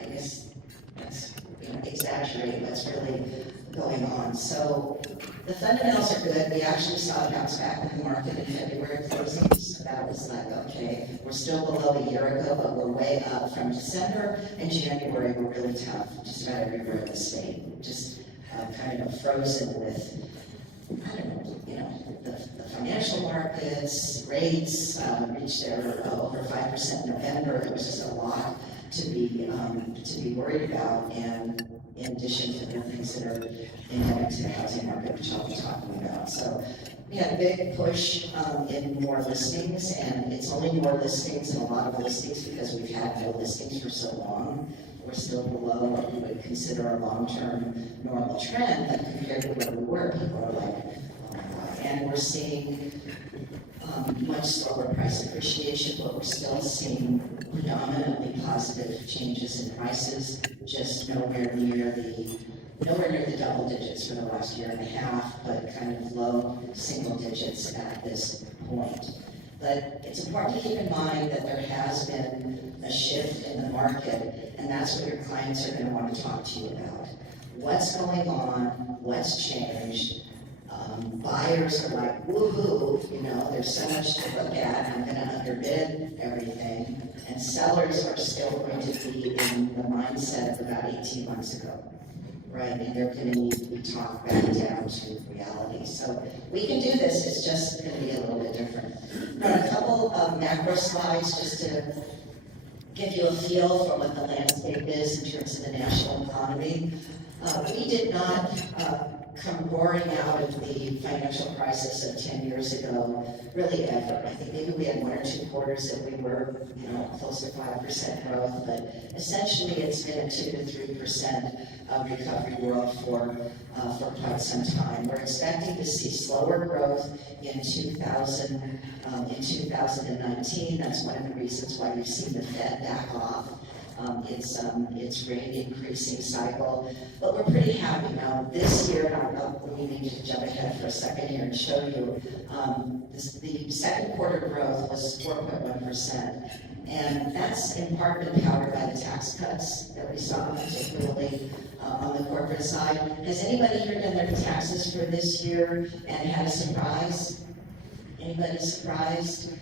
I guess that's, exaggerating what's really going on. So the fundamentals are good. We actually saw a bounce back in the market in February closings. So that was like, okay, we're still below a year ago, but we're way up from December, and January were really tough, just about everywhere in the state. Just kind of frozen with, I don't know, the financial markets, rates reached their over 5% in November. There was just a lot to be worried about, and in addition to the things that are endemic to the housing market, which I'll be talking about. So we had a big push in more listings, and it's only more listings and a lot of listings because we've had no listings for so long. We're still below what we would consider a long-term normal trend, but compared to where we were, people are like, oh my God. And we're seeing much slower price appreciation, but we're still seeing predominantly positive changes in prices, just nowhere near the double digits for the last year and a half, but kind of low single digits at this point. But it's important to keep in mind that there has been a shift in the market, and that's what your clients are going to want to talk to you about. What's going on? What's changed? Buyers are like, woohoo, there's so much to look at, I'm going to underbid everything. And sellers are still going to be in the mindset of about 18 months ago, right? And they're going to need to be talked back down to reality. So we can do this, it's just going to be a little bit different. Run a couple of macro slides just to give you a feel for what the landscape is in terms of the national economy. We did not come roaring out of the financial crisis of 10 years ago, really ever. I think maybe we had 1 or 2 quarters that we were, close to 5% growth, but essentially it's been a 2 to 3% recovery world for quite some time. We're expecting to see slower growth in 2019. That's one of the reasons why you've seen the Fed back off. It's rate increasing cycle, but we're pretty happy now. This year, we need to jump ahead for a second here and show you the second quarter growth was 4.1%, and that's in part been powered by the tax cuts that we saw, particularly on the corporate side. Has anybody here done their taxes for this year and had a surprise? Anybody surprised?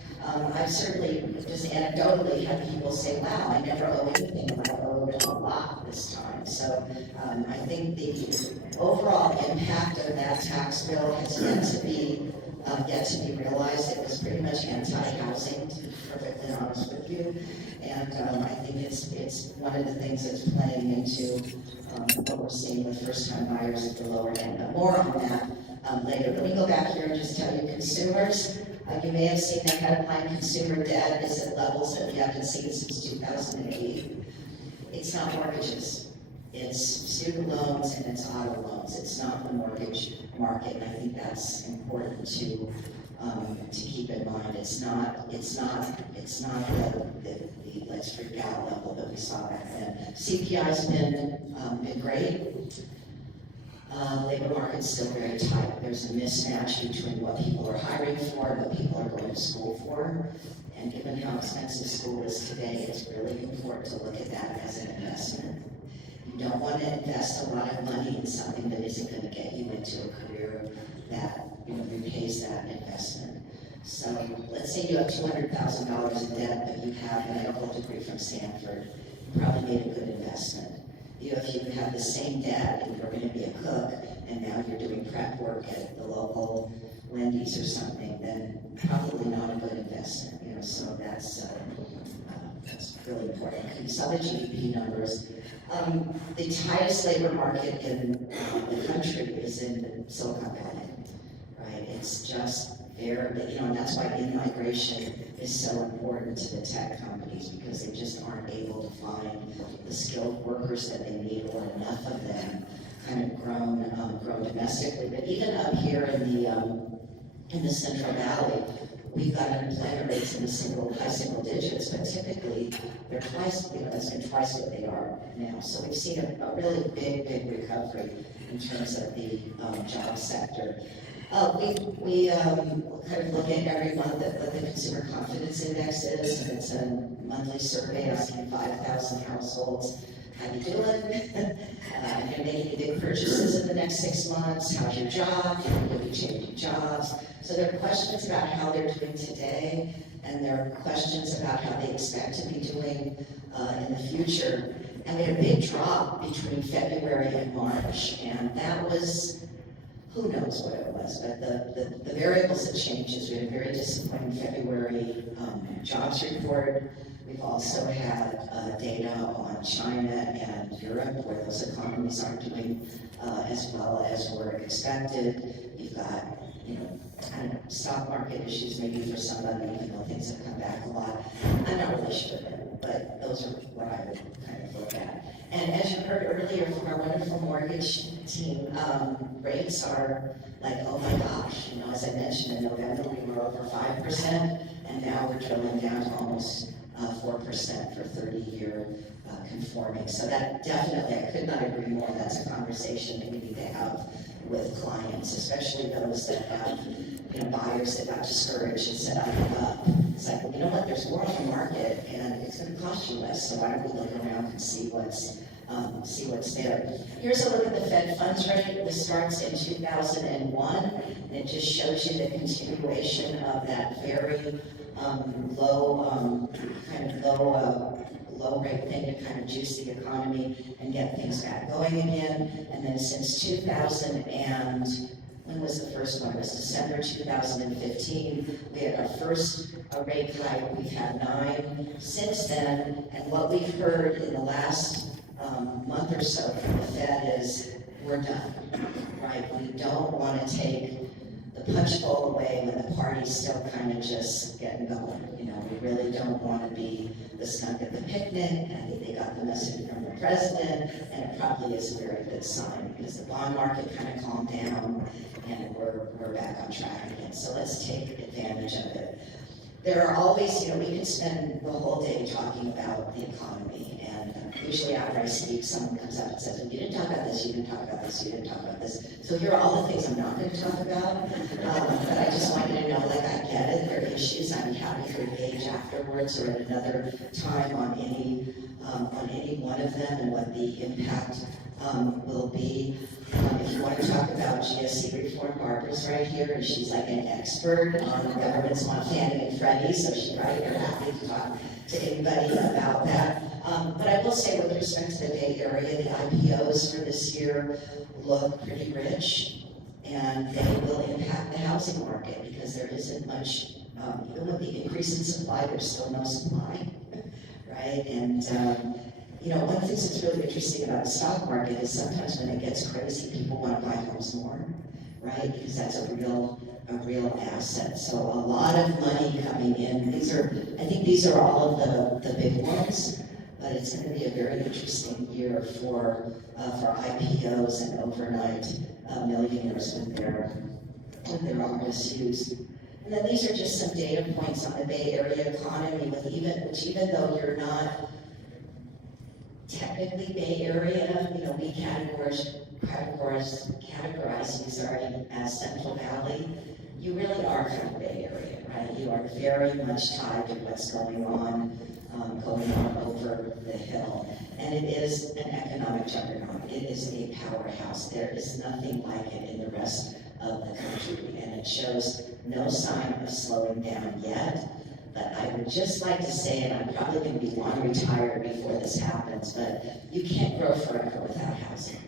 I've certainly, just anecdotally, had people say, wow, I never owe anything, and I owed a lot this time. So I think the overall impact of that tax bill has yet to be realized. It was pretty much anti-housing, to be perfectly honest with you. And I think it's one of the things that's playing into what we're seeing with first-time buyers at the lower end. But more on that later. Let me go back here and just tell you, consumers, you may have seen the headline, consumer debt is at levels that we haven't seen since 2008. It's not mortgages. It's student loans and it's auto loans. It's not the mortgage market, and I think that's important to keep in mind. It's not the let's freak out level that we saw back then. CPI's been great. Labor market's still very tight. There's a mismatch between what people are hiring for and what people are going to school for. And given how expensive school is today, it's really important to look at that as an investment. You don't want to invest a lot of money in something that isn't going to get you into a career that repays that investment. So let's say you have $200,000 in debt, but you have a medical degree from Stanford. You probably made a good investment. If you have the same debt and you're going to be a cook, and now you're doing prep work at the local Wendy's or something, then probably not a good investment. So that's really important. You saw the GDP numbers. The tightest labor market in the country is in Silicon Valley, right? It's just there, and that's why in-migration is so important to the tech companies, because they just aren't able to find the skilled workers that they need, or enough of them kind of grown domestically. But even up here in the Central Valley, we've got unemployment rates in the high single digits, but typically they're twice, it's been twice what they are now. So we've seen a really big recovery in terms of the job sector. We kind of look at every month at what the Consumer Confidence Index is, and it's a monthly survey asking 5,000 households, how you doing? You're making big purchases in the next 6 months, how's your job? You'll be changing jobs. So there are questions about how they're doing today, and there are questions about how they expect to be doing in the future. And we had a big drop between February and March, and that was, who knows what it was, but the variables that changes. We had a very disappointing February jobs report. We've also had data on China and Europe, where those economies aren't doing as well as were expected. You've got, kind of stock market issues maybe for somebody, even though things have come back a lot. I'm not really sure, but those are what I would kind of look at. And as you heard earlier from our wonderful mortgage team, rates are like, oh my gosh, as I mentioned in November, we were over 5%, and now we're drilling down to almost 4% for 30-year conforming. So that definitely, I could not agree more. That's a conversation that we need to have with clients, especially those that have, buyers that got discouraged and said, I give up. It's like, well, you know what, there's more on the market, and it's going to cost you less, so why don't we look around and see what's there. Here's a look at the Fed funds rate. This starts in 2001, and it just shows you the continuation of that very low rate thing to kind of juice the economy and get things back going again. And then since 2000 and, when was the first one? It was December 2015. We had our first rate hike. We've had 9 since then. And what we've heard in the last month or so from the Fed is, we're done, right? We don't want to take the punch bowl away when the party's still kind of just getting going. We really don't want to be the skunk at the picnic. I think they got the message from the president, and it probably is a very good sign, because the bond market kind of calmed down, and we're back on track again. So let's take advantage of it. There are always, we can spend the whole day talking about the economy, and usually after I speak, someone comes up and says, well, you didn't talk about this, you didn't talk about this, you didn't talk about this. So here are all the things I'm not going to talk about, but I just want you to know, I get it, there are issues. I'm happy to engage afterwards or at another time on any one of them and what the impact will be. If you want to talk about GSE reform, Barbara's right here, and she's like an expert on the government's on Fannie and Freddie, so she's right here, happy to talk to anybody about that. But I will say, with respect to the Bay Area, the IPOs for this year look pretty rich, and they will impact the housing market, because there isn't much, even with the increase in supply, there's still no supply, right? And one of the things that's really interesting about the stock market is sometimes when it gets crazy, people want to buy homes more, right? Because that's a real asset. So a lot of money coming in. I think these are all of the big ones, but it's going to be a very interesting year for IPOs and overnight millionaires with their RSUs. And then these are just some data points on the Bay Area economy, which even though you're not technically Bay Area, we categorize you as Central Valley. You really are kind of Bay Area, right? You are very much tied to what's going on over the hill. And it is an economic juggernaut. It is a powerhouse. There is nothing like it in the rest of the country, and it shows no sign of slowing down yet. But I would just like to say, and I'm probably going to be long retired before this happens, but you can't grow forever without housing.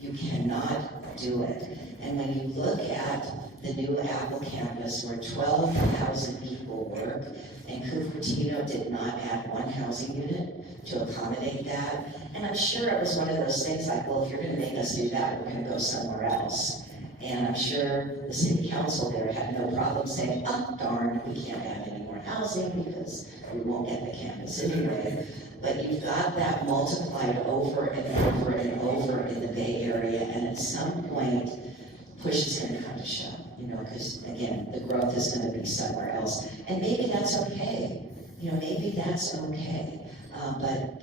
You cannot do it. And when you look at the new Apple campus where 12,000 people work, and Cupertino did not add one housing unit to accommodate that, and I'm sure it was one of those things like, well, if you're going to make us do that, we're going to go somewhere else. And I'm sure the city council there had no problem saying, oh, darn, we can't add any more housing because we won't get the campus anyway. But you've got that multiplied over and over and over in the Bay Area, and at some point, push is going to come to shove, because again, the growth is going to be somewhere else. And maybe that's okay. Maybe that's okay. But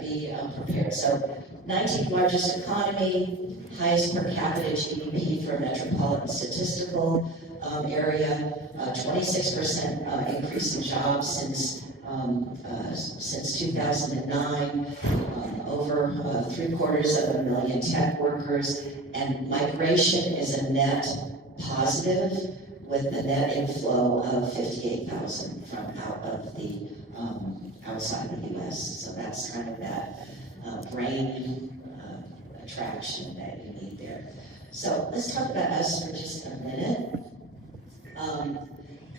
be prepared. So 19th largest economy, highest per capita GDP for a metropolitan statistical area, 26% increase in jobs since 2009, over 750,000 tech workers, and migration is a net positive with a net inflow of 58,000 from out of the outside the U.S. So that's kind of that brain attraction that you need there. So let's talk about us for just a minute.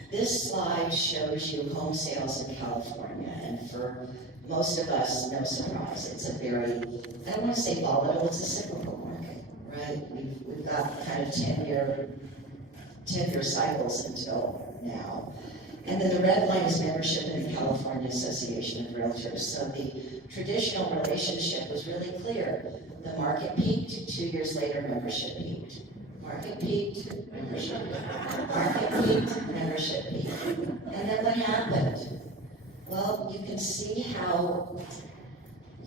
This slide shows you home sales in California, and for most of us, no surprise, it's a very, I don't want to say volatile, it's a cyclical market, right? We've got kind of 10-year cycles until now. And then the red line is membership in the California Association of Realtors. So the traditional relationship was really clear. The market peaked, 2 years later, membership peaked. Market peaked, membership peaked. Market peaked, membership peaked. And then what happened? Well, you can see how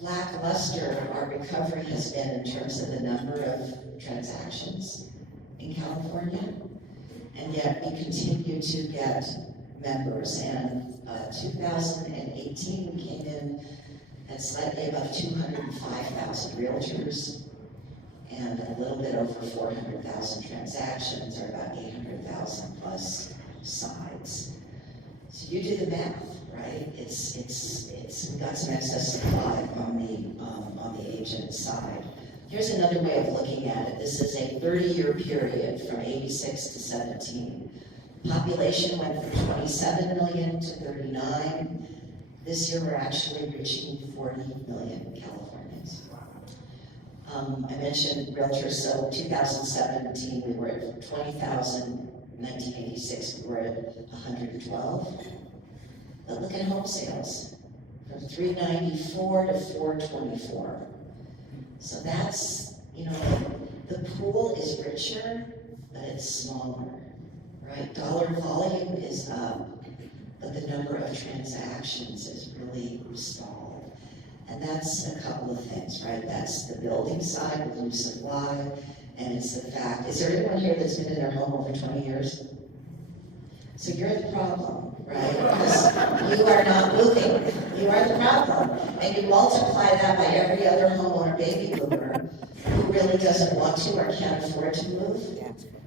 lackluster our recovery has been in terms of the number of transactions in California. And yet we continue to get members. And 2018 we came in at slightly above 205,000 realtors and a little bit over 400,000 transactions, or about 800,000 plus sides. So you do the math, right? We've got some excess supply on the agent side. Here's another way of looking at it. This is a 30-year period from 86 to 17. Population went from 27 million to 39. This year we're actually reaching 40 million Californians. I mentioned realtors, so 2017 we were at 20,000, 1986 we were at 112. But look at home sales, from 394 to 424. So that's, the pool is richer, but it's smaller, right? Dollar volume is up, but the number of transactions is really stalled. And that's a couple of things, right? That's the building side with new supply, and it's the fact, is there anyone here that's been in their home over 20 years? So you're the problem, right? Because you are not moving. You are the problem. And you multiply that by every other homeowner baby boomer who really doesn't want to or can't afford to move.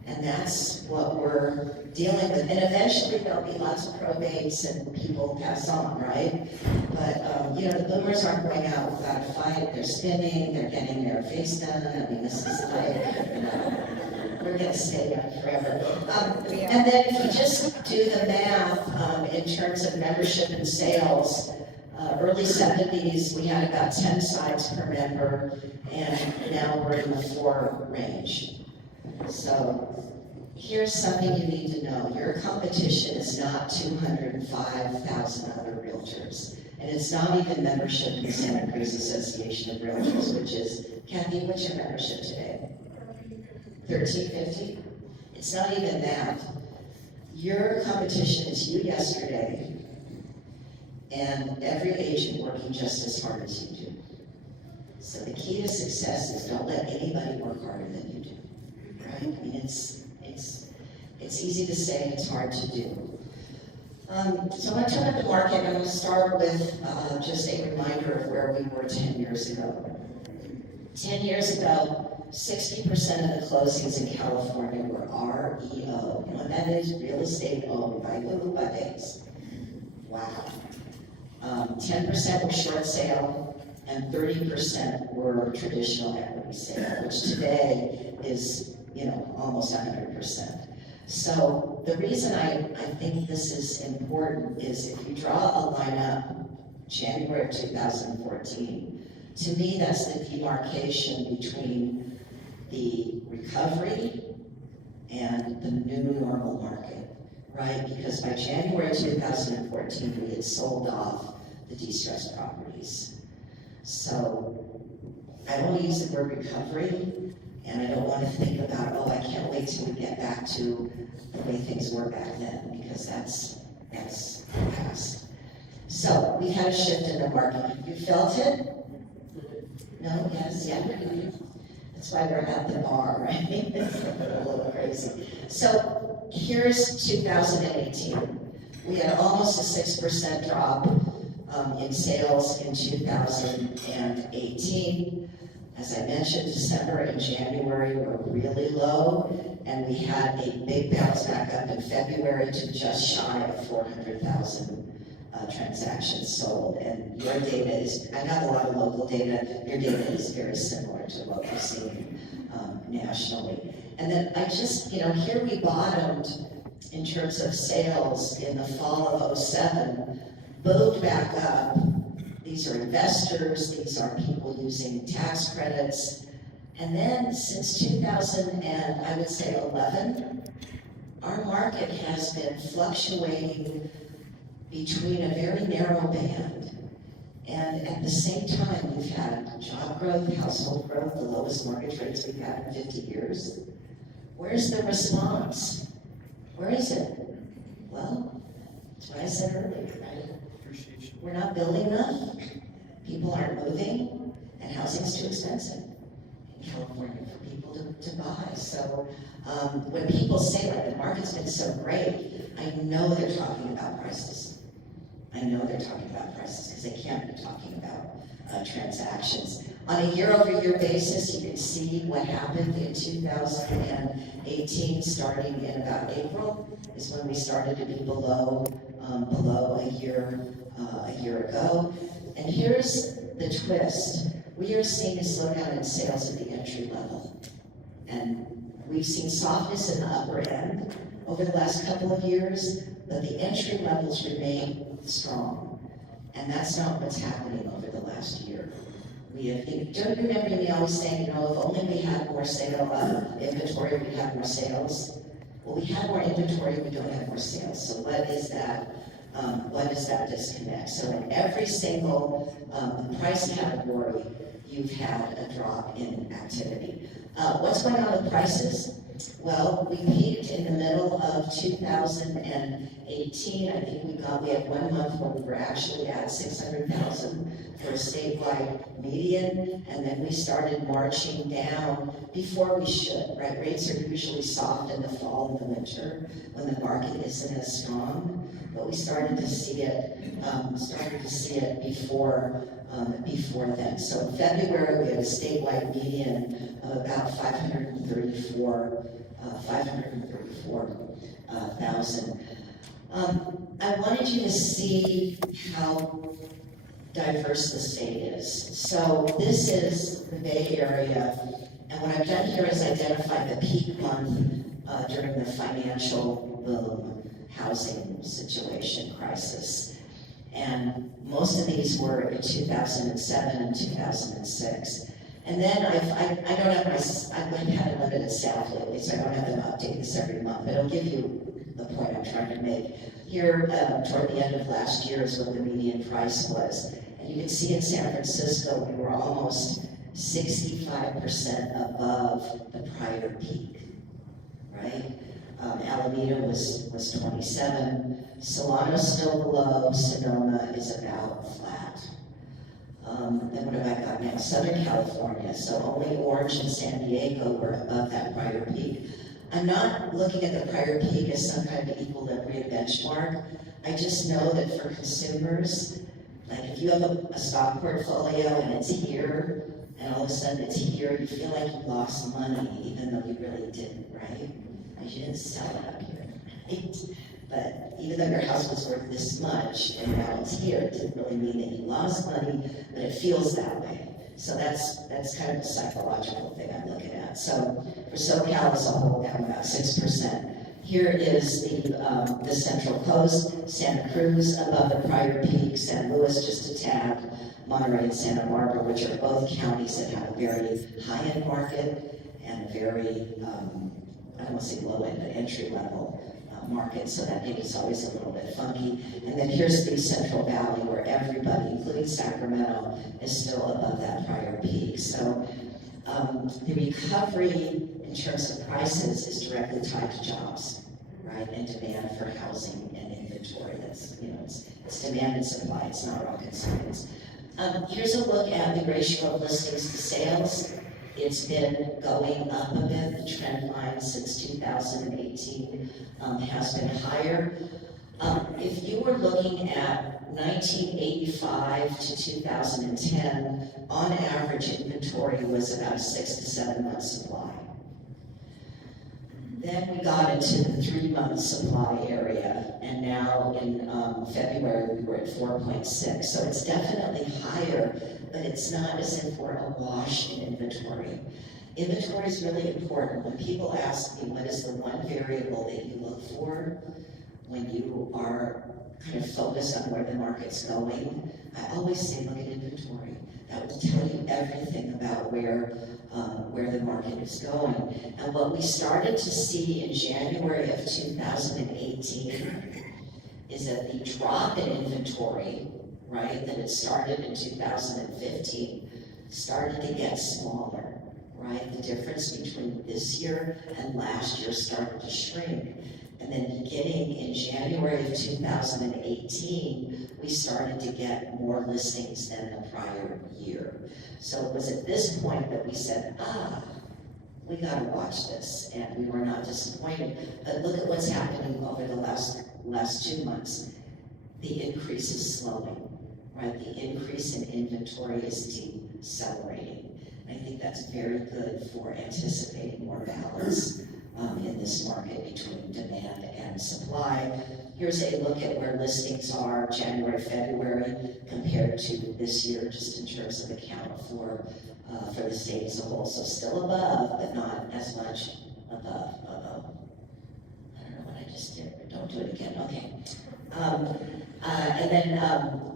And that's what we're dealing with. And eventually there'll be lots of probates and people pass on, right? But, the boomers aren't going out without a fight. They're spinning, they're getting their face done. I mean, this is like, we're going to stay young forever. And then if you just do the math in terms of membership and sales, early 70s, we had about 10 sides per member, and now we're in the 4 range. So here's something you need to know. Your competition is not 205,000 other realtors. And it's not even membership in the Santa Cruz Association of Realtors, which is, Kathy, what's your membership today? $13.50? It's not even that. Your competition is you yesterday and every agent working just as hard as you do. So the key to success is don't let anybody work harder than you do, right? I mean, it's easy to say, it's hard to do. So I'm going to turn up the market, and I'm going to start with just a reminder of where we were 10 years ago. 10 years ago, 60% of the closings in California were REO. You know what that is? Real estate owned by who? By banks. Wow. 10% were short sale, and 30% were traditional equity sale, which today is, almost 100%. So the reason I think this is important is if you draw a line up, January of 2014, to me that's the demarcation between the recovery and the new normal market, right? Because by January 2014, we had sold off the distressed properties. So I don't want to use the word recovery, and I don't want to think about, I can't wait till we get back to the way things were back then, because that's past. So we've had a shift in the market. You felt it? No, yes, yeah. That's why we're at the bar, right? It's a little crazy. So here's 2018. We had almost a 6% drop in sales in 2018. As I mentioned, December and January were really low, and we had a big bounce back up in February to just shy of 400,000 transactions sold. And your data is, I got a lot of local data, your data is very similar to what we're seeing nationally. And then I just, here we bottomed in terms of sales in the fall of '07, boomed back up. These are investors, these are people using tax credits. And then since 2011, our market has been fluctuating between a very narrow band. And at the same time, we've had job growth, household growth, the lowest mortgage rates we've had in 50 years. Where's the response? Where is it? Well, that's what I said earlier, right? We're not building enough, people aren't moving, and housing's too expensive in California for people to buy. So when people say, like, the market's been so great, I know they're talking about prices. I know they're talking about prices because they can't be talking about transactions. On a year-over-year basis, you can see what happened in 2018, starting in about April, is when we started to be below a year ago. And here's the twist. We are seeing a slowdown in sales at the entry level. And we've seen softness in the upper end over the last couple of years, but the entry levels remain strong. And that's not what's happening over the last year. We have, don't you remember me always saying, if only we had more inventory, we'd have more sales? Well, we have more inventory, we don't have more sales. So what is that disconnect? So in every single price category, you've had a drop in activity. What's going on with prices? Well, we peaked in the middle of 2018. I think we had 1 month where we were actually at 600,000 for a statewide median, and then we started marching down before we should, right? Rates are usually soft in the fall and the winter when the market isn't as strong, but we started to see it before then. So in February, we had a statewide median of about 534,000. I wanted you to see how diverse the state is. So this is the Bay Area, and what I've done here is identify the peak month during the financial boom, housing situation crisis. And most of these were in 2007 and 2006. And then I've had a limited staff lately, so I don't have them update this every month, but it'll give you the point I'm trying to make. Here, toward the end of last year is what the median price was. And you can see in San Francisco, we were almost 65% above the prior peak, right? Alameda was 27, Solano's still below, Sonoma is about flat. Then what have I got now? Southern California, so only Orange and San Diego were above that prior peak. I'm not looking at the prior peak as some kind of equilibrium benchmark. I just know that for consumers, like if you have a stock portfolio and it's here, and all of a sudden it's here, you feel like you lost money, even though you really didn't, right? You didn't sell it up here, right? But even though your house was worth this much and now it's here, it didn't really mean that you lost money, but it feels that way. So that's kind of a psychological thing I'm looking at. So for SoCal as a whole, down about 6%. Here is the Central Coast, Santa Cruz above the prior peak, San Luis just a tad, Monterey and Santa Barbara, which are both counties that have a very high-end market and a very, I don't want to say low-end, but entry-level market, so that maybe it's always a little bit funky. And then here's the Central Valley, where everybody, including Sacramento, is still above that prior peak. So the recovery in terms of prices is directly tied to jobs, right, and demand for housing and inventory. That's, it's demand and supply. It's not rocket science. Here's a look at the ratio of listings to sales. It's been going up a bit. The trend line since 2018 has been higher. If you were looking at 1985 to 2010, on average inventory was about a 6 to 7 month supply. Then we got into the 3-month supply area, and now in February we were at 4.6. So it's definitely higher, but it's not as if we're awash in inventory. Inventory is really important. When people ask me what is the one variable that you look for when you are kind of focused on where the market's going, I always say look at inventory. That will tell you everything about where the market is going. And what we started to see in January of 2018 is that the drop in inventory, right, that it started in 2015, started to get smaller, right? The difference between this year and last year started to shrink. And then beginning in January of 2018, we started to get more listings than the prior year. So it was at this point that we said, we gotta watch this, and we were not disappointed. But look at what's happening over the last 2 months. The increase is slowing, right? The increase in inventory is decelerating. I think that's very good for anticipating more balance in this market between demand and supply. Here's a look at where listings are January, February compared to this year, just in terms of the count for the state as a whole. So still above, but not as much above. I don't know what I just did, but don't do it again. Okay. And then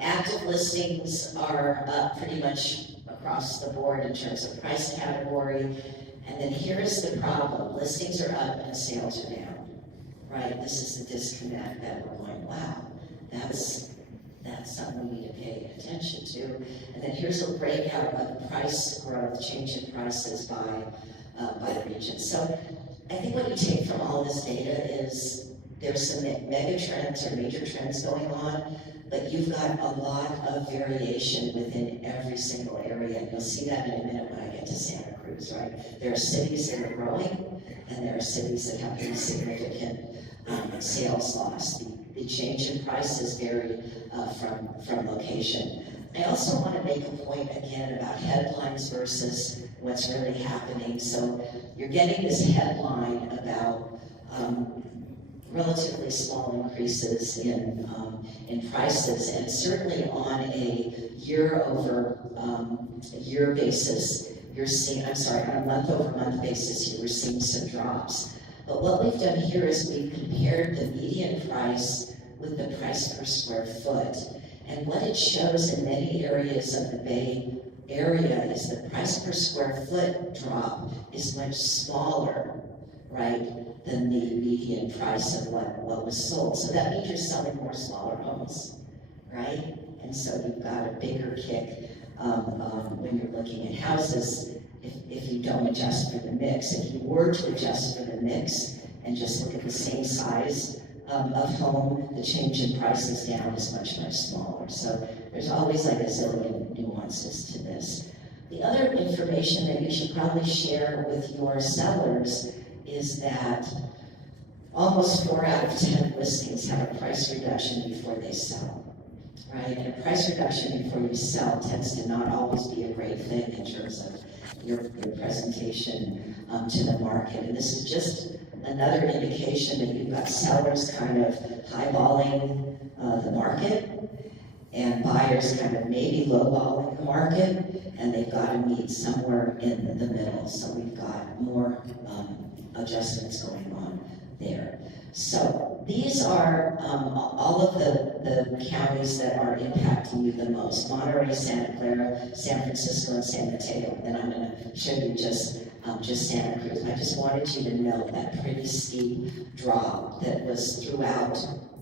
active listings are up pretty much across the board in terms of price category. And then here's the problem. Listings are up and sales are down, right? This is the disconnect that we're going, wow, that's something we need to pay attention to. And then here's a breakout of price growth, change in prices by region. So I think what you take from all this data is there's some mega trends or major trends going on, but you've got a lot of variation within every single area. And you'll see that in a minute when I get to Santa Cruz, right? There are cities that are growing, and there are cities that have pretty significant sales loss. The change in prices vary from location. I also want to make a point again about headlines versus what's really happening. So you're getting this headline about relatively small increases in prices, and certainly on a year-over-year basis, you're seeing, on a month-over-month basis, you were seeing some drops. But what we've done here is we've compared the median price with the price per square foot. And what it shows in many areas of the Bay Area is the price per square foot drop is much smaller, right, than the median price of what was sold. So that means you're selling more smaller homes, right? And so you've got a bigger kick when you're looking at houses if you don't adjust for the mix. If you were to adjust for the mix and just look at the same size of home, the change in prices down is much, much smaller. So there's always like a zillion nuances to this. The other information that you should probably share with your sellers is that almost 4 out of 10 listings have a price reduction before they sell, right? And a price reduction before you sell tends to not always be a great thing in terms of your presentation to the market. And this is just another indication that you've got sellers kind of highballing the market and buyers kind of maybe lowballing the market, and they've got to meet somewhere in the middle. So we've got more adjustments going on there. So these are all of the counties that are impacting you the most: Monterey, Santa Clara, San Francisco, and San Mateo. Then I'm going to show you just Santa Cruz. I just wanted you to note that pretty steep drop that was throughout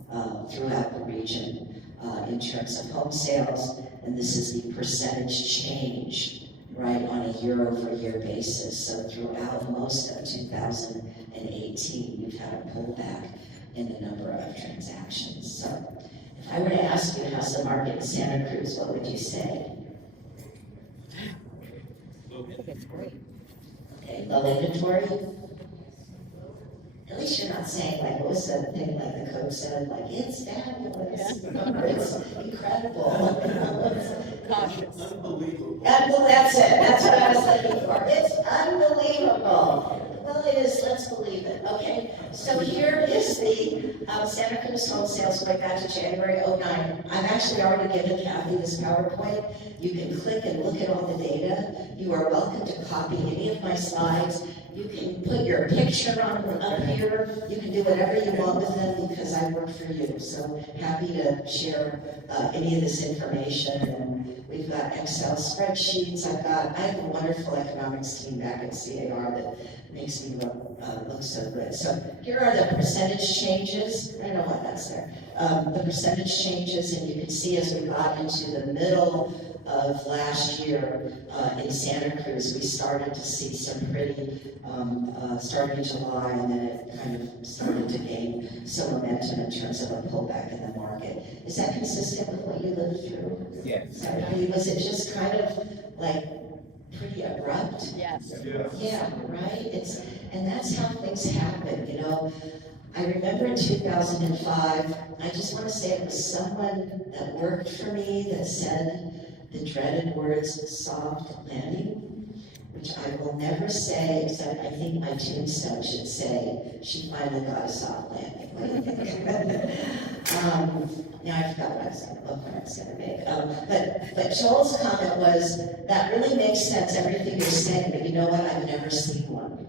the region in terms of home sales, and this is the percentage change, right, on a year-over-year basis. So throughout most of 2018, you've had a pullback in the number of transactions. So if I were to ask you how's the market in Santa Cruz, what would you say? think it's great. Okay, low inventory. At least you're not saying like, what was the thing like the code said, like, it's fabulous, it's incredible. Cautious. Unbelievable. Well, that's it, that's what I was looking for, it's unbelievable. Well, it is, let's believe it, okay? So here is the Santa Cruz home sales going back to January '09. I've actually already given Kathy this PowerPoint. You can click and look at all the data. You are welcome to copy any of my slides. You can put your picture on up here. You can do whatever you want with them because I work for you. So happy to share any of this information. And we've got Excel spreadsheets. I have a wonderful economics team back at CAR that makes me look so good. So here are the percentage changes. I don't know why that's there. The percentage changes, and you can see as we got into the middle of last year in Santa Cruz, we started to see some pretty, starting in July, and then it kind of started to gain some momentum in terms of a pullback in the market. Is that consistent with what you lived through? Yes. Was it just kind of like pretty abrupt? Yes. Yeah, right? And that's how things happen, you know. I remember in 2005, I just want to say it was someone that worked for me that said the dreaded words soft landing, which I will never say, except I think my tombstone should say, she finally got a soft landing. Now I forgot what I was going to make. But Joel's comment was, that really makes sense, everything you're saying, but you know what, I've never seen one.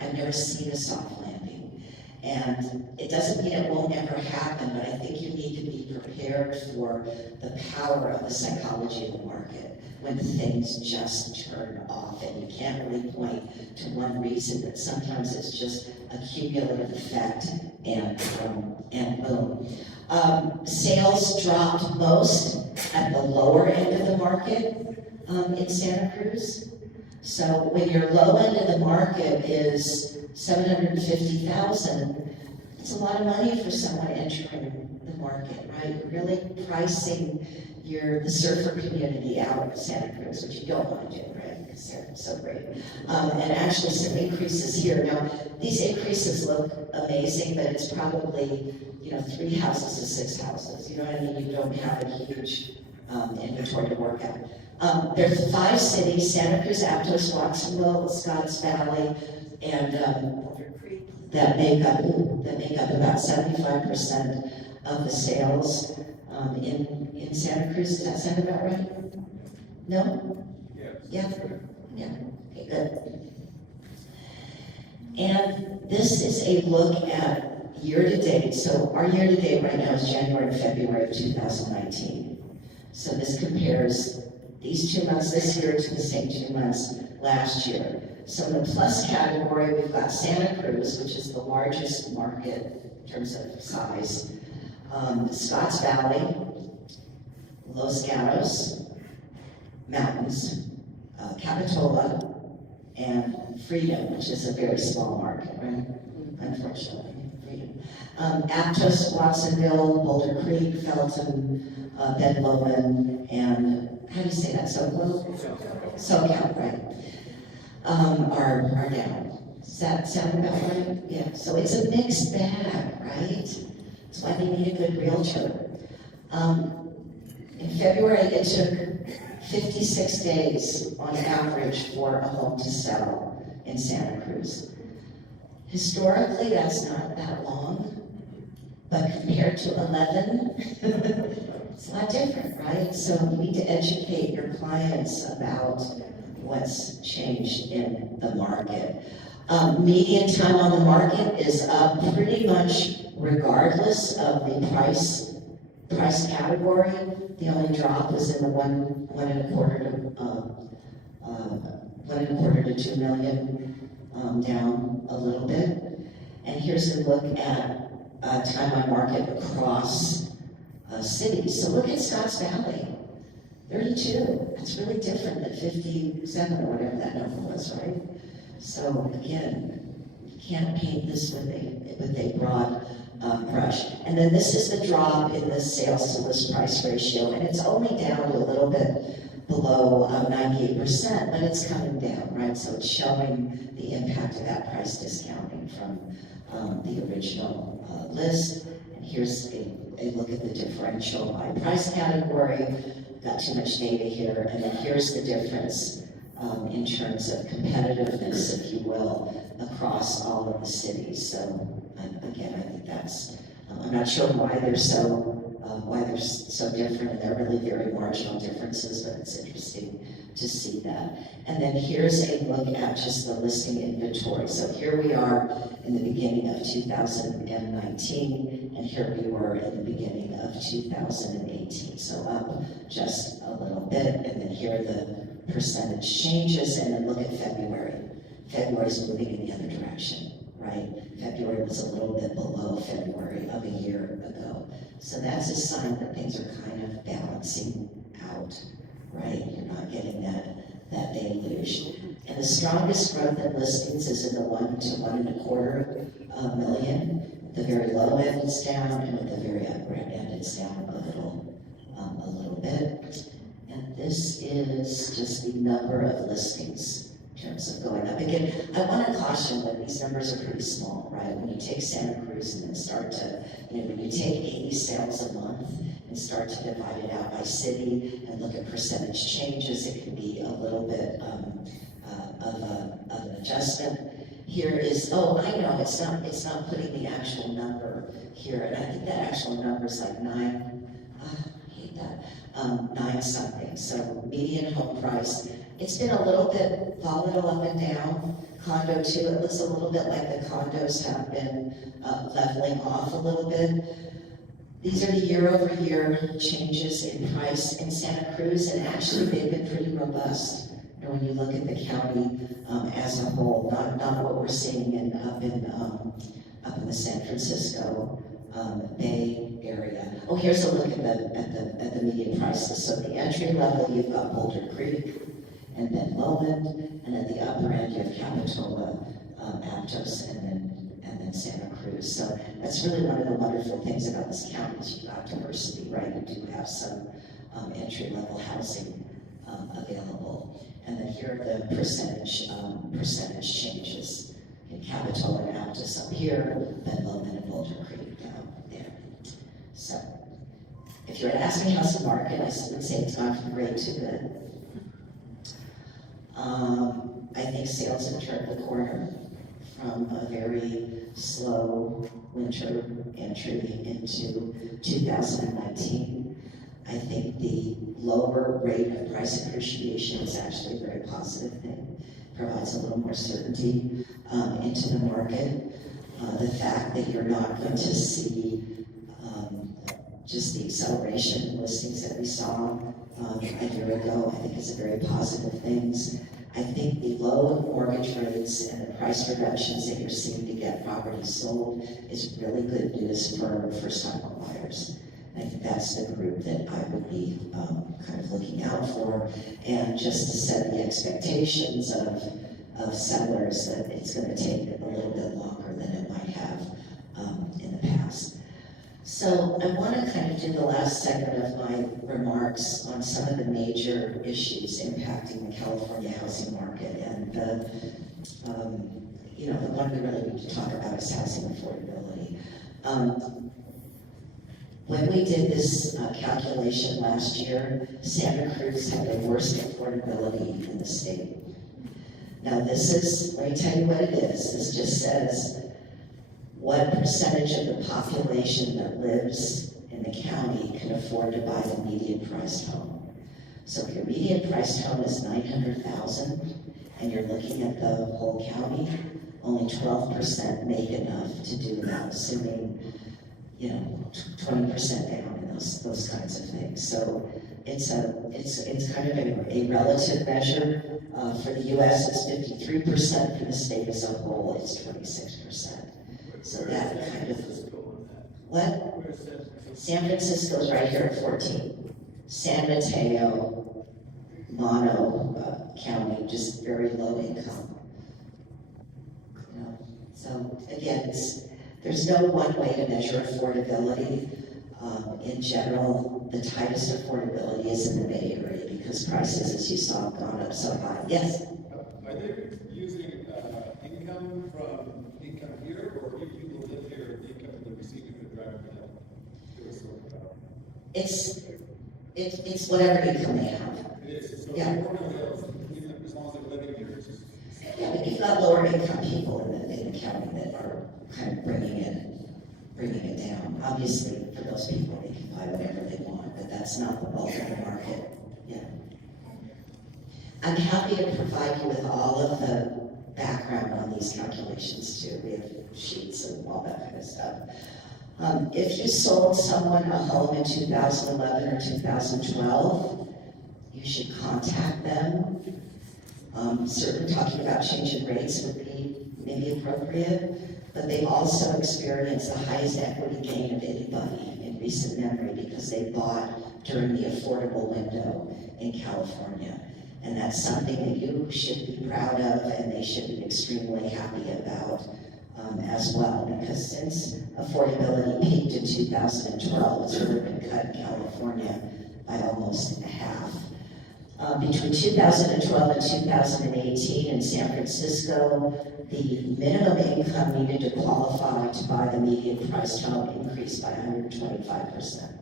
I've never seen a soft landing. And it doesn't mean it won't ever happen, but I think you need to be prepared for the power of the psychology of the market when things just turn off, and you can't really point to one reason, but sometimes it's just a cumulative effect, and boom. Sales dropped most at the lower end of the market in Santa Cruz. So when your low end of the market is 750,000, it's a lot of money for someone entering the market, right? You're really pricing the surfer community out of Santa Cruz, which you don't want to do, right? Because they're so great. And actually some increases here. Now, these increases look amazing, but it's probably, 3 houses to 6 houses. You know what I mean? You don't have a huge inventory to work out. There's 5 cities: Santa Cruz, Aptos, Watsonville, Scotts Valley, and that make up about 75% of the sales in Santa Cruz. Does that sound about right? No? Yeah. Okay, good. And this is a look at year-to-date. So our year-to-date right now is January and February of 2019. So this compares these 2 months this year to the same 2 months last year. So in the plus category, we've got Santa Cruz, which is the largest market in terms of size, Scotts Valley, Los Gatos, Mountains, Capitola, and Freedom, which is a very small market, right? Unfortunately, Freedom. Aptos, Watsonville, Boulder Creek, Felton, Ben Lomond, and how do you say that? SoCal, right? Are down. Does that sound about right? Yeah. So it's a mixed bag, right? That's why they need a good realtor. In February, it took 56 days on average for a home to sell in Santa Cruz. Historically, that's not that long, but compared to 11, it's a lot different, right? So you need to educate your clients about what's changed in the market. Median time on the market is up pretty much regardless of the price category. The only drop was in the one and a quarter to 2 million, down a little bit. And here's a look at time on market across cities. So look at Scotts Valley. 32. That's really different than 57 or whatever that number was, right? So again, you can't paint this with a broad brush. And then this is the drop in the sales to list price ratio, and it's only down to a little bit below 98%, but it's coming down, right? So it's showing the impact of that price discounting from the original list. And here's a look at the differential by price category. Got too much data here, and then here's the difference in terms of competitiveness, if you will, across all of the cities. So again, I think that's, I'm not sure why they're so different, and they're really very marginal differences, but it's interesting to see that. And then here's a look at just the listing inventory. So here we are in the beginning of 2019, and here we were in the beginning of 2018. So up just a little bit, and then here are the percentage changes, and then look at February. February's moving in the other direction, right? February was a little bit below February of a year ago. So that's a sign that things are kind of balancing out, right? You're not getting that deluge. And the strongest growth in listings is in the 1 to 1.25 million. The very low end is down, and at the very upper end it's down a little bit. And this is just the number of listings in terms of going up. Again, I want to caution that these numbers are pretty small, right? When you take Santa Cruz and then start to, when you take 80 sales a month and start to divide it out by city and look at percentage changes, it can be a little bit of an adjustment. Here is, oh, I know, it's not putting the actual number here, and I think that actual number is like 9, I hate that, 9 something. So median home price, it's been a little bit volatile up and down. Condo too, it looks a little bit like the condos have been leveling off a little bit. These are the year-over-year changes in price in Santa Cruz, and actually they've been pretty robust. When you look at the county as a whole, not what we're seeing up in the San Francisco Bay Area. Oh, here's a look at the median prices. So the entry level, you've got Boulder Creek, and then Lowland, and at the upper end you have Capitola, Aptos, and then Santa Cruz. So that's really one of the wonderful things about this county is you've got diversity, right? You do have some entry level housing available. And then here are the percentage changes in Capitola and Aptos up here, then Lowland and Boulder Creek down there. So if you were to ask me how's the market, I would say it's gone from great to good. I think sales have turned the corner from a very slow winter entry into 2019. I think the lower rate of price appreciation is actually a very positive thing. Provides a little more certainty into the market. The fact that you're not going to see just the acceleration in listings that we saw a year ago, I think is a very positive thing. I think the low mortgage rates and the price reductions that you're seeing to get properties sold is really good news for first-time home buyers. I think that's the group that I would be kind of looking out for, and just to set the expectations of sellers that it's going to take a little bit longer than it might have in the past. So I want to kind of do the last segment of my remarks on some of the major issues impacting the California housing market, and the one we really need to talk about is housing affordability. When we did this calculation last year, Santa Cruz had the worst affordability in the state. Now let me tell you what it is. This just says what percentage of the population that lives in the county can afford to buy the median priced home. So if your median priced home is $900,000 and you're looking at the whole county, only 12% make enough to do that, assuming 20% down in those kinds of things. So it's kind of a relative measure. For the U.S., it's 53%. For the state as a whole, it's 26%. So that kind of what? San Francisco's right here at 14. San Mateo, Mono County, just very low income. So again, There's no one way to measure affordability. In general, the tightest affordability is in the Bay Area because prices, as you saw, have gone up so high. Yes? Are they using income from income here, or if people live here, the income they're receiving from driving them to a sort of It's whatever income they have. It is. So Yeah. as long as they're living here, it's just. Yeah, but you've got lower income people in the county that are kind of bringing it down. Obviously, for those people, they can buy whatever they want, but that's not the bulk of the market. Yeah. I'm happy to provide you with all of the background on these calculations too. We have sheets and all that kind of stuff. If you sold someone a home in 2011 or 2012, you should contact them. Certainly talking about changing rates would be maybe appropriate, but they've also experienced the highest equity gain of anybody in recent memory because they bought during the affordable window in California. And that's something that you should be proud of and they should be extremely happy about as well, because since affordability peaked in 2012, it's really been cut in California by almost half. Between 2012 and 2018 in San Francisco, the minimum income needed to qualify to buy the median priced home increased by 125%.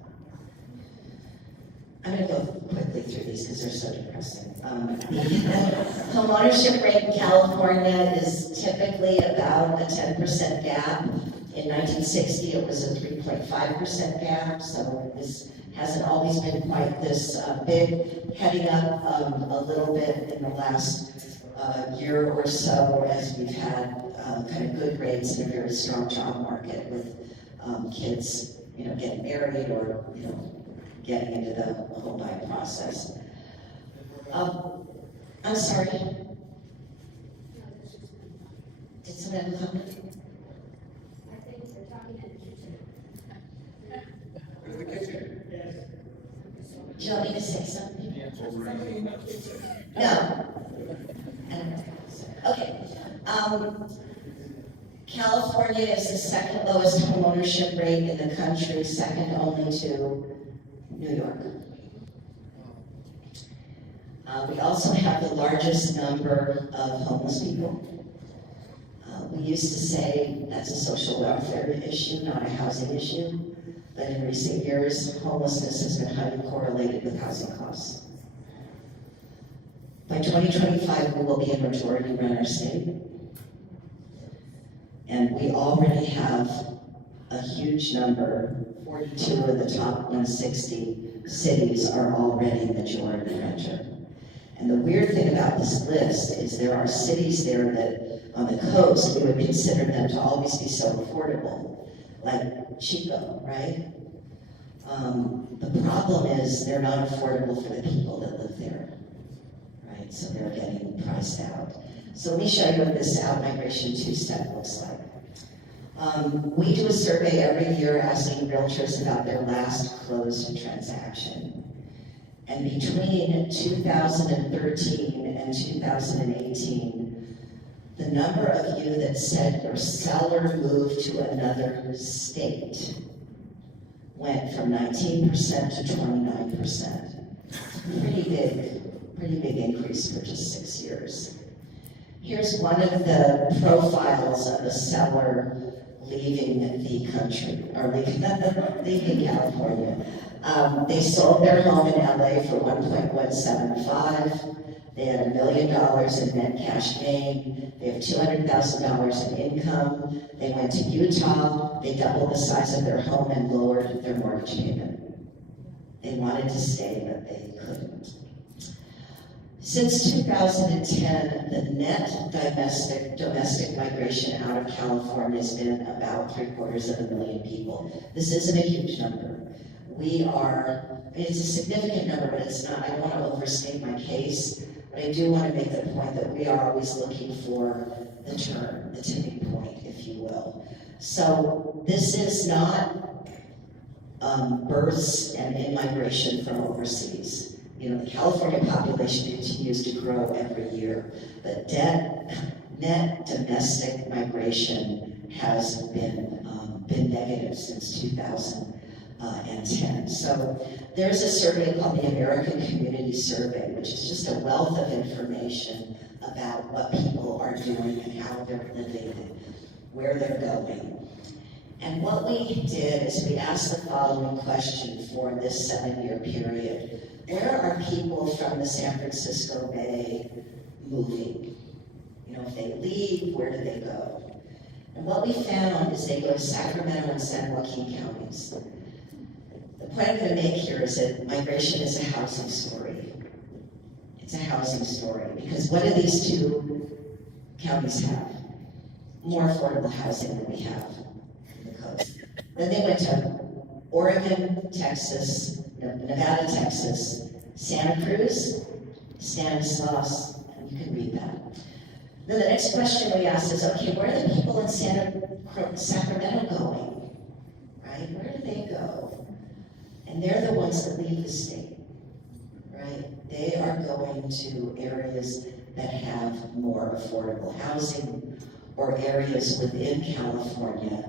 I'm going to go quickly through these because they're so depressing. The home ownership rate in California is typically about a 10% gap. In 1960, it was a 3.5% gap, so this hasn't always been quite this big, heading up a little bit in the last year or so as we've had kind of good rates in a very strong job market with kids, getting married or, getting into the home buying process. I'm sorry. Did someone have a comment? I think they're talking in the kitchen. There's the kitchen. Do you want me to say something? Yeah. No. Okay. California is the second lowest homeownership rate in the country, second only to New York. We also have the largest number of homeless people. We used to say that's a social welfare issue, not a housing issue. But in recent years, homelessness has been highly correlated with housing costs. By 2025, we will be a majority renter state. And we already have a huge number, 42 of the top 160 cities are already majority renter. And the weird thing about this list is there are cities there that on the coast, we would consider them to always be so affordable, like Chico, right? The problem is they're not affordable for the people that live there, right? So they're getting priced out. So let me show you what this out-migration two-step looks like. We do a survey every year asking realtors about their last closed transaction. And between 2013 and 2018, the number of you that said your seller moved to another state went from 19% to 29%. Pretty big increase for just 6 years. Here's one of the profiles of a seller leaving the country, or leaving California. They sold their home in LA for $1.175. They had $1 million in net cash gain. They have $200,000 in income. They went to Utah. They doubled the size of their home and lowered their mortgage payment. They wanted to stay, but they couldn't. Since 2010, the net domestic migration out of California has been about 750,000 people. This isn't a huge number. It's a significant number, but it's not, I don't want to overstate my case, but I do want to make the point that we are always looking for the turn, the tipping point, if you will. So this is not births and in-migration from overseas. The California population continues to grow every year, but net domestic migration has been been negative since 2010. So there's a survey called the American Community Survey, which is just a wealth of information about what people are doing and how they're living and where they're going. And what we did is we asked the following question for this 7-year period. Where are people from the San Francisco Bay moving? You know, if they leave, where do they go? And what we found is they go to Sacramento and San Joaquin counties. The point I'm going to make here is that migration is a housing story. It's a housing story, because what do these two counties have? More affordable housing than we have in the coast. Then they went to Oregon, Texas, Nevada, Texas, Santa Cruz, Stanislaus, and you can read that. Then the next question we asked is, okay, where are the people in Sacramento going? Right? Where do they go? And they're the ones that leave the state, right? They are going to areas that have more affordable housing, or areas within California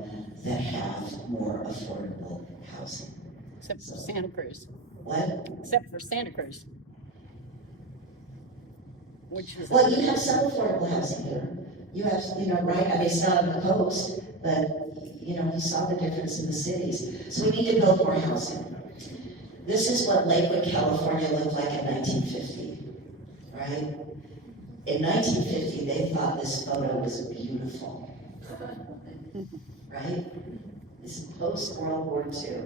that have more affordable housing. Except for Santa Cruz. What? Except for Santa Cruz. Which is. Well, you have some affordable housing here. You have, right, I mean, it's not on the coast, but, you saw the difference in the cities. So we need to build more housing. This is what Lakewood, California looked like in 1950, right? In 1950, they thought this photo was beautiful, right? This is post-World War II.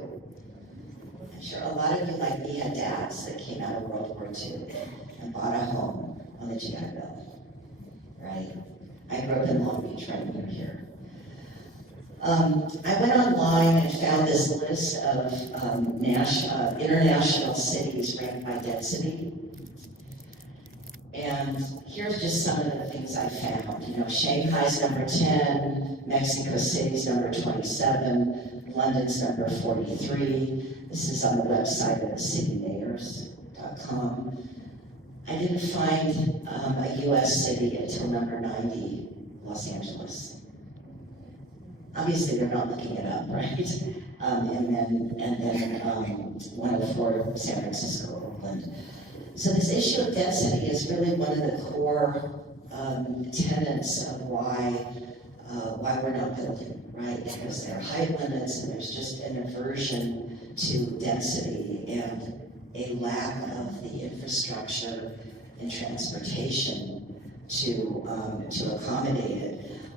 I'm sure a lot of you, like me, had dads that came out of World War II and bought a home on the GI Bill, right? I grew up in Long Beach, right near here. I went online and found this list of international cities ranked by density. And here's just some of the things I found. Shanghai's number 10, Mexico City's number 27, London's number 43. This is on the website of citymayors.com. I didn't find a US city until number 90, Los Angeles. Obviously, they're not looking it up, right? And then 104, San Francisco, Oakland. So this issue of density is really one of the core tenets of why we're not building, right? Because there are height limits, and there's just an aversion to density and a lack of the infrastructure and transportation to accommodate it.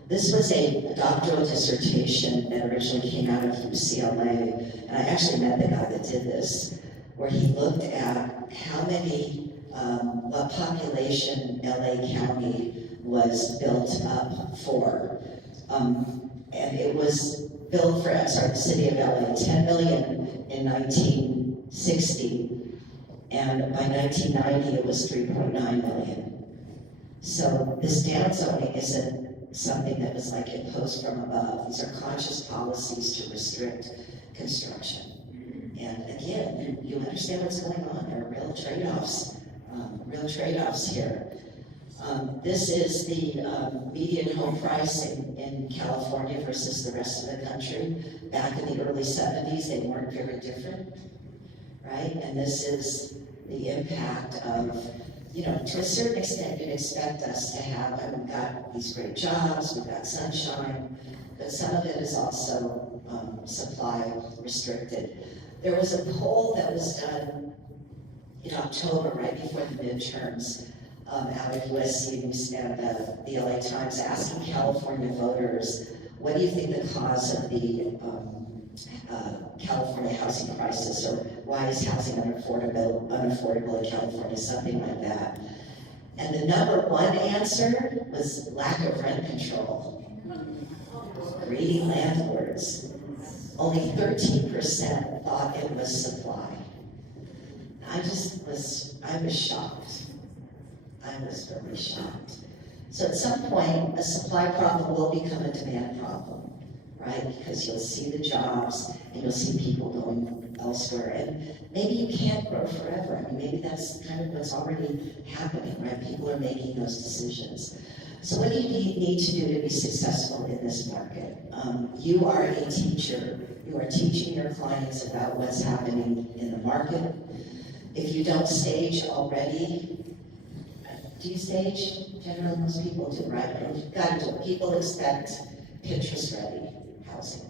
This was a doctoral dissertation that originally came out of UCLA, and I actually met the guy that did this, where he looked at how many, what population LA County was built up for. And it was built for, the city of LA, 10 million in 1960, and by 1990 it was 3.9 million. So this downzoning isn't something that was like imposed from above. These are conscious policies to restrict construction. And again, you understand what's going on. There are real trade-offs here. This is the median home price in California versus the rest of the country. Back in the early 70s, they weren't very different, right? And this is the impact of, to a certain extent, you'd expect us to have, we've got these great jobs, we've got sunshine, but some of it is also supply restricted. There was a poll that was done in October, right before the midterms, out of USC and the LA Times, asking California voters, what do you think the cause of the California housing crisis, or why is housing unaffordable in California, something like that. And the number one answer was lack of rent control. Greedy landlords. Only 13% thought it was supply. I was shocked. I was very shocked. So at some point, a supply problem will become a demand problem, right? Because you'll see the jobs and you'll see people going elsewhere. And maybe you can't grow forever. I mean, maybe that's kind of what's already happening, right? People are making those decisions. So what do you need to do to be successful in this market? You are a teacher. You are teaching your clients about what's happening in the market. If you don't stage already, do you stage? Generally, most people do, right? But you've got to do it. People expect Pinterest-ready housing.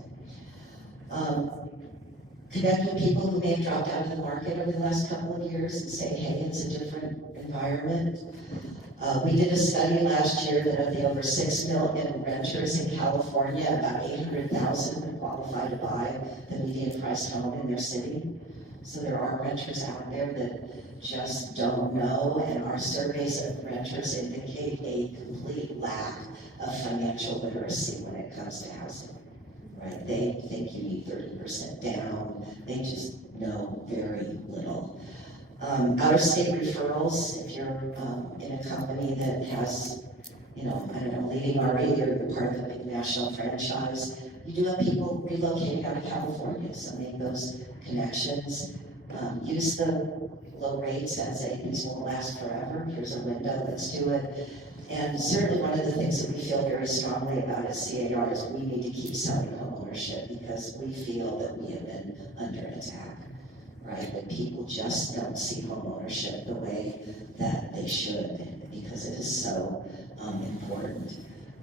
Connect with people who may have dropped out of the market over the last couple of years and say, hey, it's a different environment. We did a study last year that of the over 6 million renters in California, about 800,000 qualify to buy the median priced home in their city. So there are renters out there that just don't know, and our surveys of renters indicate a complete lack of financial literacy when it comes to housing. Right? They think you need 30% down. They just know very little. Out-of-state referrals, if you're in a company that has, leading RE, or you're part of a big national franchise, you do have people relocating out of California, so make those connections. Use the low rates as these won't last forever. Here's a window, let's do it. And certainly one of the things that we feel very strongly about at CAR is we need to keep selling homeownership because we feel that we have been under attack, right? That people just don't see homeownership the way that they should because it is so important.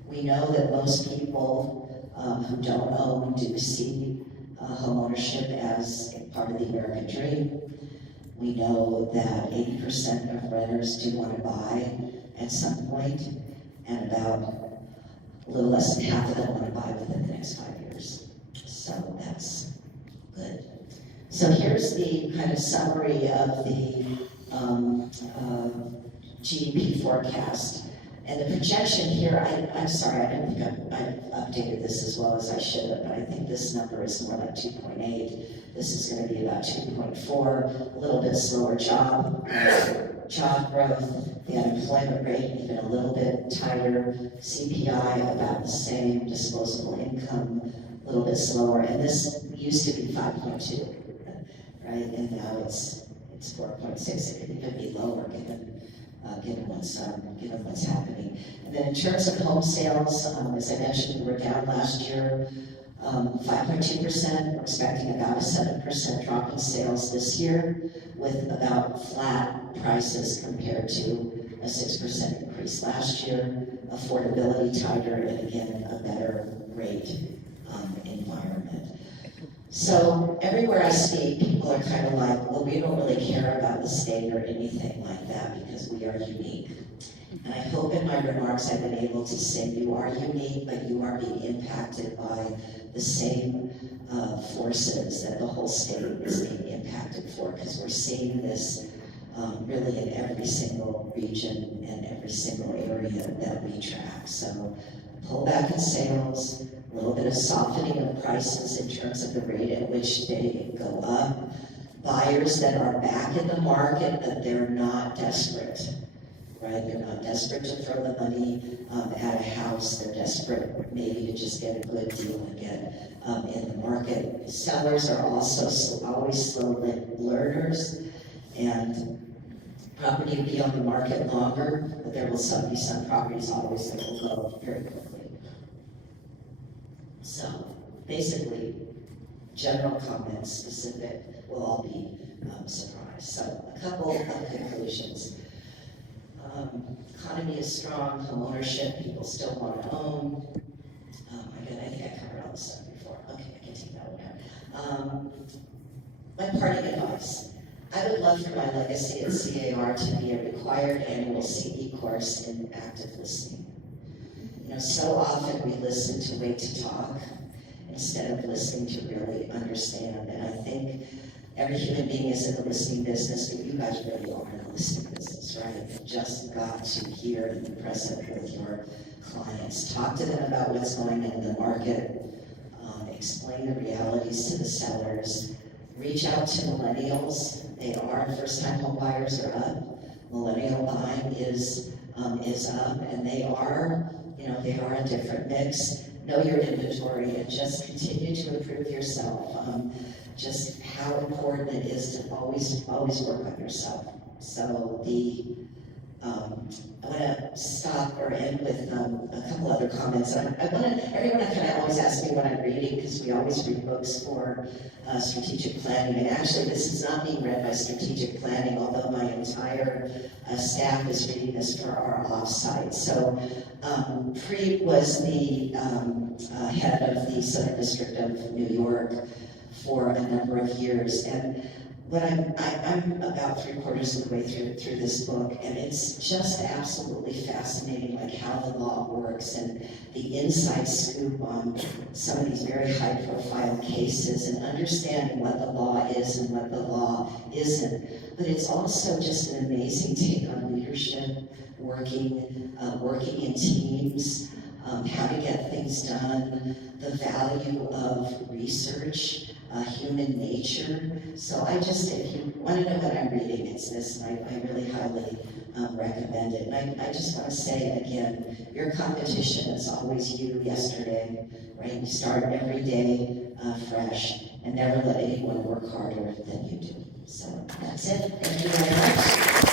We know that most people who don't own do see homeownership as a part of the American dream. We know that 80% of renters do want to buy at some point, and about a little less than half of them want to buy within the next 5 years. So that's good. So here's the kind of summary of the GDP forecast. And the projection here, I'm sorry, I don't think I've updated this as well as I should have, but I think this number is more like 2.8. This is going to be about 2.4, a little bit slower job growth, the unemployment rate even a little bit tighter, CPI about the same, disposable income a little bit slower, and this used to be 5.2, right? And now it's 4.6. It could even be lower given what's happening. And then in terms of home sales, as I mentioned, we were down last year 5.2%. We're expecting about a 7% drop in sales this year, with about flat prices compared to a 6% increase last year. Affordability tighter, and again, a better rate environment. So everywhere I speak, people are kind of like, well, we don't really care about the state or anything like that because we are unique. And I hope in my remarks I've been able to say you are unique, but you are being impacted by the same forces that the whole state is being impacted for, because we're seeing this really in every single region and every single area that we track. So pullback in sales, a little bit of softening of prices in terms of the rate at which they go up. Buyers that are back in the market, but they're not desperate, right? They're not desperate to throw the money at a house. They're desperate maybe to just get a good deal and get in the market. Sellers are also always slow learners, and property will be on the market longer, but there will be some properties always that will go very quickly. So basically, general comments, specific, will all be surprised. So a couple of conclusions. Economy is strong, home ownership, people still want to own. Again, I think I covered all this stuff before. Okay, I can take that one out. My parting advice. I would love for my legacy at CAR to be a required annual CE course in active listening. So often we listen to wait to talk instead of listening to really understand. And I think every human being is in the listening business, but you guys really are in the listening business, right? You've just got to hear and be present with your clients. Talk to them about what's going on in the market. Explain the realities to the sellers. Reach out to millennials. They are, first-time home buyers are up. Millennial buying is up, and they are a different mix. Know your inventory and just continue to improve yourself. Just how important it is to always work on yourself. So the I want to stop or end with a couple other comments. Everyone kind of always asks me what I'm reading, because we always read books for strategic planning. And actually, this is not being read by strategic planning, although my entire staff is reading this for our offsite. So Frey was the head of the Southern District of New York for a number of years. And what I'm about 3/4 of the way through this book, and it's just absolutely fascinating, like how the law works and the inside scoop on some of these very high-profile cases, and understanding what the law is and what the law isn't. But it's also just an amazing take on leadership, working in teams, how to get things done, the value of research. Human nature. So if you want to know what I'm reading, it's this, and I really highly recommend it. And I just want to say again, your competition is always you yesterday, right? You start every day fresh, and never let anyone work harder than you do. So that's it. Thank you very much.